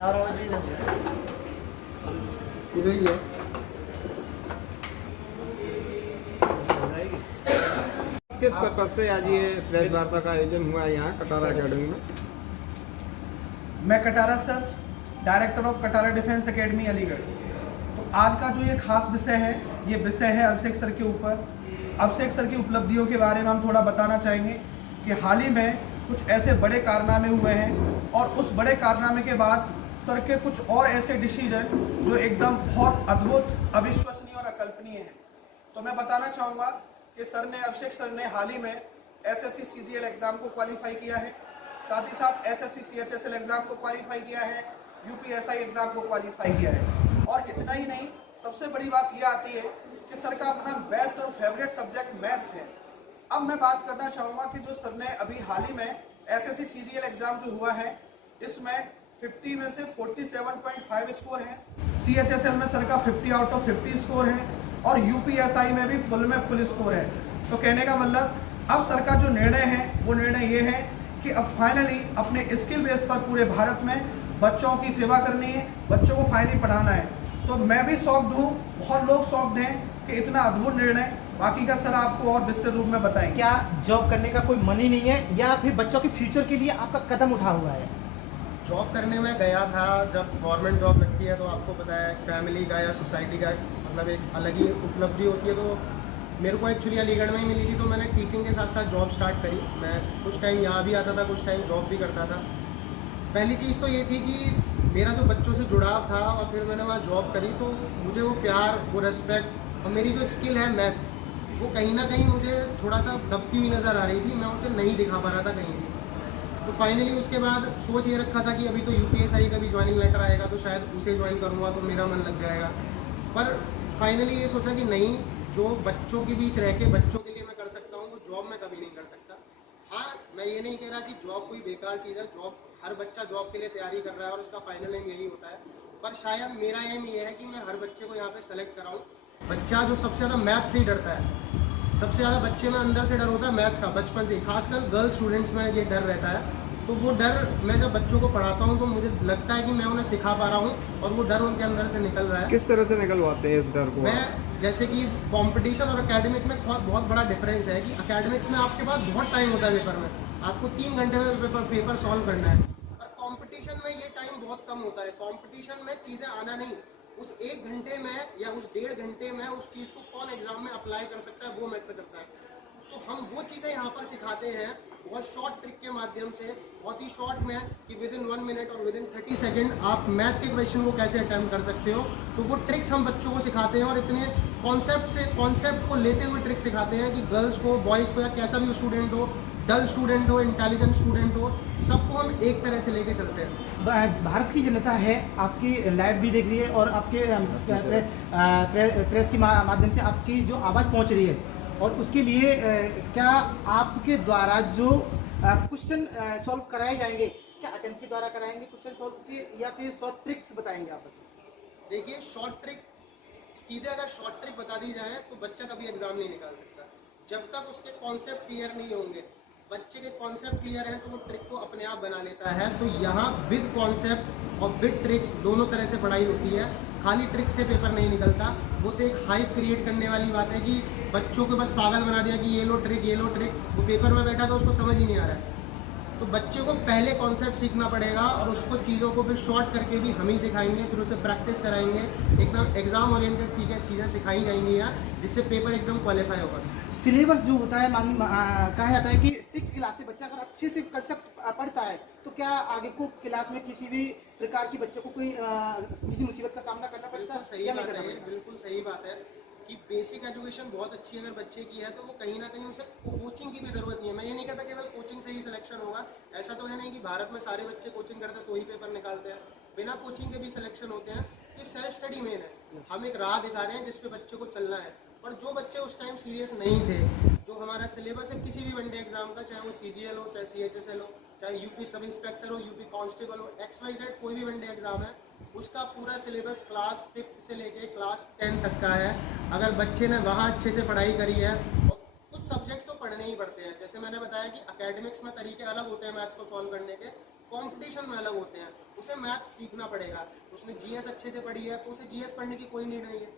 इधर ही है। किस पर्पज से आज ये प्रेस वार्ता का आयोजन हुआ है यहाँ कटारा एकेडमी में? मैं Katara sir, director of Katara defence academy Aligarh. तो आज का जो ये खास विषय है, ये विषय है अभिषेक सर के ऊपर। अभिषेक सर की उपलब्धियों के बारे में हम थोड़ा बताना चाहेंगे कि हाल ही में कुछ ऐसे बड़े कारनामे हुए हैं और उस बड़े कारनामे के बाद सर के कुछ और ऐसे डिसीजन जो एकदम बहुत अद्भुत, अविश्वसनीय और अकल्पनीय हैं। तो मैं बताना चाहूँगा कि अभिषेक सर ने हाल ही में एसएससी सीजीएल एग्ज़ाम को क्वालिफाई किया है, साथ ही साथ एसएससी सीएचएसएल एग्ज़ाम को क्वालिफाई किया है, यूपीएसआई एग्ज़ाम को क्वालिफाई किया है। और इतना ही नहीं, सबसे बड़ी बात यह आती है कि सर का अपना बेस्ट और फेवरेट सब्जेक्ट मैथ्स है। अब मैं बात करना चाहूँगा कि जो सर ने अभी हाल ही में एसएससी सीजीएल एग्ज़ाम जो हुआ है, इसमें 50 में से 47.5 स्कोर है, सीएचएसएल में सर का 50 आउट ऑफ 50 स्कोर है और यूपीएसआई में भी फुल स्कोर है। तो कहने का मतलब अब सर का जो निर्णय है वो निर्णय ये है कि अब फाइनली अपने स्किल बेस पर पूरे भारत में बच्चों की सेवा करनी है, बच्चों को फाइनली पढ़ाना है। तो मैं भी शॉक्ड हूँ, बहुत लोग शॉक्ड हैं कि इतना अद्भुत निर्णय। बाकी का सर आपको और विस्तृत रूप में बताएंगे। क्या जॉब करने का कोई मन ही नहीं है या फिर बच्चों के फ्यूचर के लिए आपका कदम उठा हुआ है? जॉब करने में गया था, जब गवर्नमेंट जॉब लगती है तो आपको पता है फैमिली का या सोसाइटी का मतलब एक अलग ही उपलब्धि होती है। तो मेरे को एक्चुअली अलीगढ़ में ही मिली थी, तो मैंने टीचिंग के साथ साथ जॉब स्टार्ट करी। मैं कुछ टाइम यहाँ भी आता था, कुछ टाइम जॉब भी करता था। पहली चीज़ तो ये थी कि मेरा जो बच्चों से जुड़ाव था और फिर मैंने वहाँ जॉब करी तो मुझे वो प्यार, वो रेस्पेक्ट और मेरी जो स्किल है मैथ्स, वो कहीं ना कहीं मुझे थोड़ा सा दबती हुई नज़र आ रही थी। मैं उसे नहीं दिखा पा रहा था कहीं भी। तो फाइनली उसके बाद सोच ये रखा था कि अभी तो यूपीएसआई का भी ज्वाइनिंग लेटर आएगा तो शायद उसे ज्वाइन करूँगा तो मेरा मन लग जाएगा। पर फाइनली ये सोचा कि नहीं, जो बच्चों के बीच रह के बच्चों के लिए मैं कर सकता हूँ वो जॉब में कभी नहीं कर सकता। हाँ, मैं ये नहीं कह रहा कि जॉब कोई बेकार चीज़ है। जॉब, हर बच्चा जॉब के लिए तैयारी कर रहा है और उसका फाइनल एम यही होता है। पर शायद मेरा एम ये है कि मैं हर बच्चे को यहाँ पे सेलेक्ट कराऊँ। बच्चा जो सबसे ज़्यादा मैथ्स से ही डरता है, सबसे ज़्यादा बच्चे में अंदर से डर होता है मैथ्स का, बचपन से, खासकर गर्ल्स स्टूडेंट्स में ये डर रहता है। तो वो डर मैं जब बच्चों को पढ़ाता हूँ तो मुझे लगता है कि मैं उन्हें सिखा पा रहा हूँ और वो डर उनके अंदर से निकल रहा है। किस तरह से निकलवाते हैं इस डर को? मैं जैसे कि कंपटीशन और एकेडमिक में बहुत बड़ा डिफरेंस है कि एकेडमिक्स में आपके पास बहुत टाइम होता है पेपर में, आपको 3 घंटे में पेपर सॉल्व करना है। और कंपटीशन में ये टाइम बहुत कम होता है। कंपटीशन में चीज़ें आना नहीं, उस 1 घंटे में या उस 1.5 घंटे में उस चीज़ को कौन एग्जाम में अप्लाई कर सकता है वो मैटर करता है। तो हम वो चीज़ें यहाँ पर सिखाते हैं बहुत शॉर्ट ट्रिक के माध्यम से, बहुत ही शॉर्ट में, कि विद इन 1 मिनट और विद इन 30 सेकेंड आप मैथ के क्वेश्चन को कैसे अटेम्प्ट कर सकते हो। तो वो ट्रिक्स हम बच्चों को सिखाते हैं और इतने कॉन्सेप्ट को लेते हुए ट्रिक सिखाते हैं कि गर्ल्स को, बॉयज़ को या कैसा भी स्टूडेंट हो, डल स्टूडेंट हो, इंटेलिजेंट स्टूडेंट हो, सबको हम एक तरह से लेके चलते हैं। भारत की जनता है आपकी लाइव भी देख रही है और आपके प्रेस के माध्यम से आपकी जो आवाज़ पहुंच रही है, और उसके लिए क्या आपके द्वारा जो क्वेश्चन सॉल्व कराए जाएंगे, क्या अटेम्प्ट के द्वारा कराएंगे क्वेश्चन सॉल्व के, या फिर शॉर्ट ट्रिक्स बताएंगे आप? देखिए, शॉर्ट ट्रिक सीधे अगर शॉर्ट ट्रिक बता दी जाए तो बच्चा कभी एग्जाम नहीं निकाल सकता जब तक उसके कॉन्सेप्ट क्लियर नहीं होंगे। बच्चे के कॉन्सेप्ट क्लियर हैं तो वो ट्रिक को अपने आप बना लेता है। तो यहाँ विद कॉन्सेप्ट और विद ट्रिक्स दोनों तरह से पढ़ाई होती है। खाली ट्रिक से पेपर नहीं निकलता। वो तो एक हाइप क्रिएट करने वाली बात है कि बच्चों को बस पागल बना दिया कि ये लो ट्रिक, ये लो ट्रिक। वो पेपर में बैठा तो उसको समझ ही नहीं आ रहा है। तो बच्चे को पहले कॉन्सेप्ट सीखना पड़ेगा और उसको चीज़ों को फिर शॉर्ट करके भी हम ही सिखाएंगे, फिर उसे प्रैक्टिस कराएंगे। एकदम एग्जाम ओरिएंटेड चीज़ें सिखाई जाएंगी यहाँ, जिससे पेपर एकदम क्वालिफाई होगा। सिलेबस जो होता है, कहा जाता है कि 6 क्लास से बच्चा अगर अच्छे से कंसेप्ट पढ़ता है तो क्या आगे को क्लास में किसी भी प्रकार की बच्चे को कोई किसी मुसीबत का सामना करना पड़ता है? सही बात है, बिल्कुल सही बात है कि बेसिक एजुकेशन बहुत अच्छी अगर बच्चे की है तो वो कहीं ना कहीं उसे कोचिंग की भी ज़रूरत नहीं है। मैं ये नहीं कहता केवल कोचिंग से ही सिलेक्शन होगा, ऐसा तो है नहीं कि भारत में सारे बच्चे कोचिंग करते तो ही पेपर निकालते हैं। बिना कोचिंग के भी सिलेक्शन होते हैं। कि सेल्फ स्टडी मेन है। हम एक राह दिखा रहे हैं जिस पे बच्चे को चलना है। और जो बच्चे उस टाइम सीरियस नहीं थे, जो हमारा सिलेबस है किसी भी वनडे एग्जाम का, चाहे वो सीजीएल हो, चाहे सीएचएसएल हो, चाहे यूपी सब इंस्पेक्टर हो, यूपी कांस्टेबल हो, XYZ कोई भी वनडे एग्जाम है, उसका पूरा सिलेबस क्लास 5th से लेके क्लास 10 तक का है। अगर बच्चे ने वहाँ अच्छे से पढ़ाई करी है, और कुछ सब्जेक्ट तो पढ़ने ही पड़ते हैं। जैसे मैंने बताया कि एकेडमिक्स में तरीके अलग होते हैं मैथ्स को सॉल्व करने के, कंपटीशन में अलग होते हैं। उसे मैथ सीखना पड़ेगा। उसने जीएस अच्छे से पढ़ी है तो उसे जीएस पढ़ने की कोई नीड नहीं है।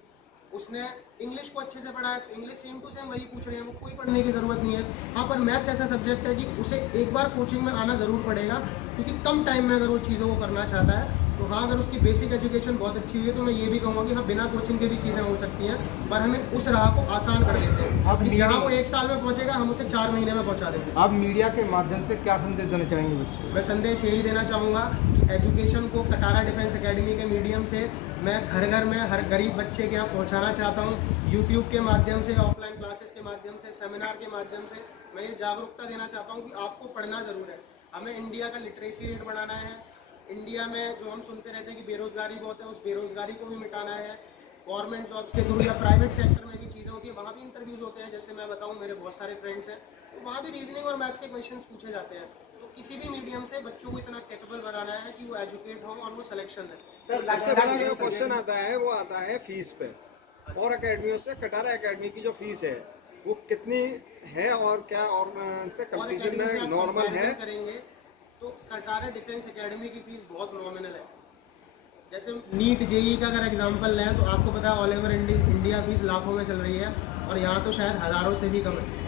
उसने इंग्लिश को अच्छे से पढ़ा है तो इंग्लिश सेम टू सेम वही पूछ रहे हैं, वो कोई पढ़ने की ज़रूरत नहीं है। हाँ, पर मैथ्स ऐसा सब्जेक्ट है कि उसे एक बार कोचिंग में आना ज़रूर पड़ेगा, क्योंकि कम टाइम में अगर वो चीज़ों को करना चाहता है तो हाँ, अगर उसकी बेसिक एजुकेशन बहुत अच्छी हुई है तो मैं ये भी कहूँगा कि हाँ, बिना कोचिंग के भी चीज़ें हो सकती हैं, पर हमें उस राह को आसान कर देते हैं। आप कि जहाँ वो 1 साल में पहुँचेगा हम उसे 4 महीने में पहुँचा देंगे। आप मीडिया के माध्यम से क्या संदेश देना चाहेंगे बच्चों को? मैं संदेश यही देना चाहूँगा कि एजुकेशन को कटारा डिफेंस एकेडमी के मीडियम से मैं घर घर में हर गरीब बच्चे के यहाँ पहुँचाना चाहता हूँ। यूट्यूब के माध्यम से, ऑफलाइन क्लासेस के माध्यम से, सेमिनार के माध्यम से मैं ये जागरूकता देना चाहता हूँ कि आपको पढ़ना ज़रूर है। हमें इंडिया का लिटरेसी रेट बढ़ाना है। इंडिया में जो हम सुनते रहते हैं कि बेरोज़गारी बहुत है, उस बेरोज़गारी को भी मिटाना है। गवर्नमेंट जॉब्स के थ्रू या प्राइवेट सेक्टर में भी चीज़ें होती है, वहाँ भी इंटरव्यूज़ होते हैं। जैसे मैं बताऊँ, मेरे बहुत सारे फ्रेंड्स हैं, तो वहाँ भी रीजनिंग और मैथ्स के क्वेश्चंस पूछे जाते हैं। तो किसी भी मीडियम से बच्चों को इतना कैपेबल बनाना है कि वो एजुकेट हों और वो सिलेक्शन है। सर, सबसे बड़ा जो क्वेश्चन आता है वो आता है फीस पे। और एकेडमियों से कटारा एकेडमी की जो फीस है वो कितनी है और क्या और से और कंपटीशन academy से में आप नॉर्मल है? comparison करेंगे तो कटारा डिफेंस एकेडमी की फीस बहुत नॉमिनल है। जैसे नीट जेई का अगर एग्जांपल लें तो आपको पता है ऑल ओवर इंडिया फीस लाखों में चल रही है और यहाँ तो शायद हज़ारों से भी कम है।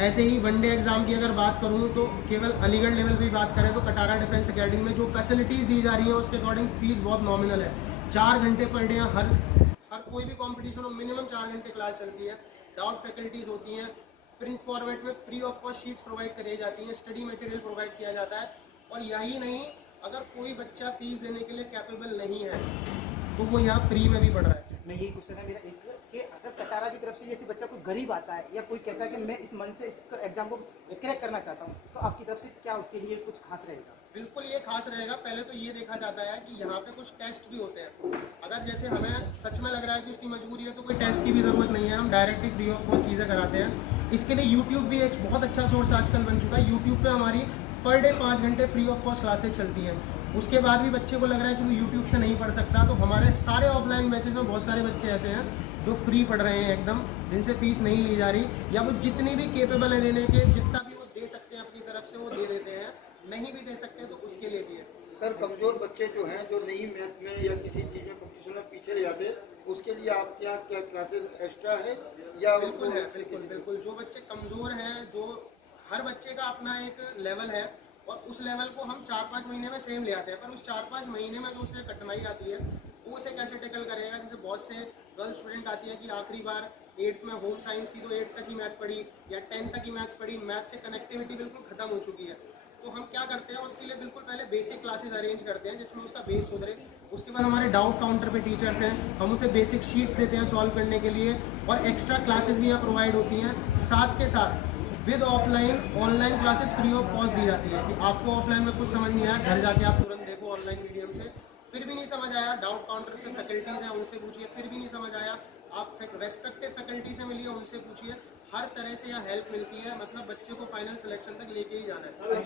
ऐसे ही वनडे एग्ज़ाम की अगर बात करूँ तो केवल अलीगढ़ लेवल पे बात करें तो कटारा डिफेंस एकेडमी में जो फैसिलिटीज़ दी जा रही हैं उसके अकॉर्डिंग फीस बहुत नॉमिनल है। 4 घंटे पर डे हर कोई भी कॉम्पिटिशन हो मिनिमम 4 घंटे क्लास चलती है। डाउट फैकल्टीज़ होती हैं, प्रिंट फॉर्मेट में free of cost sheets provide कराई जाती हैं, स्टडी मटेरियल प्रोवाइड किया जाता है। और यही नहीं, अगर कोई बच्चा फीस देने के लिए कैपेबल नहीं है तो वो यहाँ फ्री में भी पढ़ रहा है। मैं यही क्वेश्चन है मेरा एक कि अगर कटारा की तरफ से जैसे बच्चा कोई गरीब आता है या कोई कहता है कि मैं इस मन से इस एग्जाम को क्रैक करना चाहता हूँ, तो आपकी तरफ से क्या उसके लिए कुछ खास रहेगा? बिल्कुल ये खास रहेगा। पहले तो ये देखा जाता है कि यहाँ पे कुछ टेस्ट भी होते हैं। अगर जैसे हमें सच में लग रहा है कि उसकी मजबूरी है तो कोई टेस्ट की भी ज़रूरत नहीं है, हम डायरेक्टली फ्री ऑफ कॉस्ट चीज़ें कराते हैं। इसके लिए यूट्यूब भी एक बहुत अच्छा सोर्स आजकल बन चुका है। यूट्यूब पे हमारी पर डे 5 घंटे फ्री ऑफ कॉस्ट क्लासेस चलती हैं। उसके बाद भी बच्चे को लग रहा है कि वो यूट्यूब से नहीं पढ़ सकता, तो हमारे सारे ऑफलाइन बैचेस में बहुत सारे बच्चे ऐसे हैं जो फ्री पढ़ रहे हैं एकदम, जिनसे फीस नहीं ली जा रही, या वो जितनी भी केपेबल है देने के, जितना भी वो दे सकते हैं अपनी तरफ से वो दे देते हैं। नहीं भी दे सकते तो उसके लिए भी है। सर, कमजोर बच्चे जो हैं, जो नहीं मैथ में या किसी चीज़ में कंपटीशन में पीछे रह जाते, उसके लिए आपके यहाँ क्या क्लासेस एक्स्ट्रा है या बिल्कुल है, बिल्कुल बिल्कुल। जो बच्चे कमज़ोर हैं, जो हर बच्चे का अपना एक लेवल है और उस लेवल को हम 4-5 महीने में सेम ले आते हैं, पर उस 4-5 महीने में जो उसे कठिनाई आती है वो उसे कैसे टैकल करेगा। जैसे बहुत से गर्ल स्टूडेंट आती है कि आखिरी बार 8th में होम साइंस थी तो 8 तक ही मैथ पढ़ी या 10 तक ही मैथ्स पढ़ी, मैथ से कनेक्टिविटी बिल्कुल ख़त्म हो चुकी है। तो हम क्या करते हैं, उसके लिए बिल्कुल पहले बेसिक क्लासेस अरेंज करते हैं जिसमें उसका बेस सुधरे। उसके बाद हमारे डाउट काउंटर पे टीचर्स हैं, हम उसे बेसिक शीट्स देते हैं सॉल्व करने के लिए, और एक्स्ट्रा क्लासेस भी यहाँ प्रोवाइड होती हैं। साथ के साथ with offline online classes free of cost दी जाती है कि आपको ऑफलाइन में कुछ समझ नहीं आया, घर जाके आप तुरंत देखो ऑनलाइन मीडियम से। फिर भी नहीं समझ आया, डाउट काउंटर से फैकल्टीज़ हैं उनसे पूछिए। फिर भी नहीं समझ आया, आप रेस्पेक्टिव फैकल्टी से मिलिए, उनसे पूछिए। हर तरह से यहाँ हेल्प मिलती है, मतलब बच्चे को फाइनल सिलेक्शन तक लेके ही जाना है।